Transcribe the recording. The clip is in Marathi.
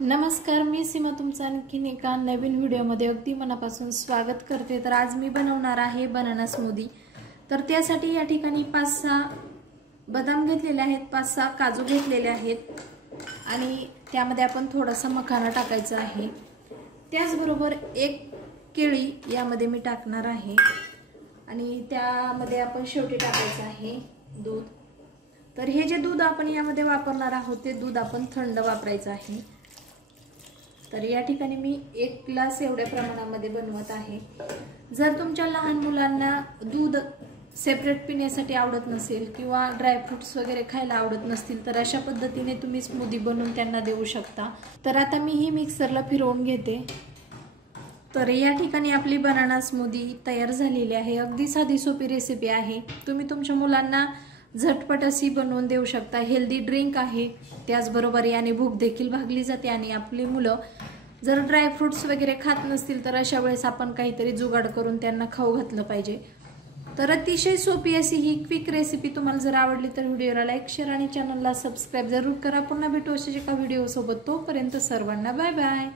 नमस्कार, मी सीमा तुमचं आणखीन एका नवीन व्हिडिओमध्ये अगदी मनापासून स्वागत करते। तर आज मी बनवणार आहे बनाना स्मूदी। तर त्यासाठी या ठिकाणी 5-6 बदाम घेतलेले आहेत, 5-6 काजू घेतलेले आहेत आणि त्यामध्ये आपण थोडासा मखाना टाकायचा आहे। त्याचबरोबर 1 केळी यामध्ये मी टाकणार आहे आणि त्यामध्ये आपण शेवटी टाकायचं आहे दूध। तर हे जे दूध आपण यामध्ये वापरणार आहोत ते दूध आपण थंड वापरायचं आहे। तर या ठिकाणी मी 1 ग्लास एवढ्या प्रमाणामध्ये बनवत आहे। जर तुमच्या लहान मुलांना दूध सेपरेट पिण्यासाठी आवडत नसेल किंवा ड्राय फ्रूट्स वगैरे खायला आवडत नसतील तर अशा पद्धतीने तुम्ही स्मूदी बनवून त्यांना देऊ शकता। तर आता मी ही मिक्सरला फिरवून घेते। तर या ठिकाणी आपली बनाना स्मूदी तयार झालेली आहे। अगदी साधी सोपी रेसिपी आहे, तुम्ही तुमच्या मुलांना झटपट अशी बनवून देऊ शकता। हेल्दी ड्रिंक आहे, त्याचबरोबर याने भूक देखील भागली जाते आणि आपली मुलं जर ड्राय फ्रूट्स वगैरे खात नसतील तर अशा वेळेस आपण काहीतरी जुगाड करून त्यांना खाऊ घातलं पाहिजे। तर अतिशय सोपी अशी ही क्विक रेसिपी तुम्हाला जर आवडली तर व्हिडिओला लाईक, शेअर आणि चॅनलला सबस्क्राइब जरूर करा। पुन्हा भेटू अशाच एका व्हिडिओ सोबत, तोपर्यंत सर्वांना बाय बाय।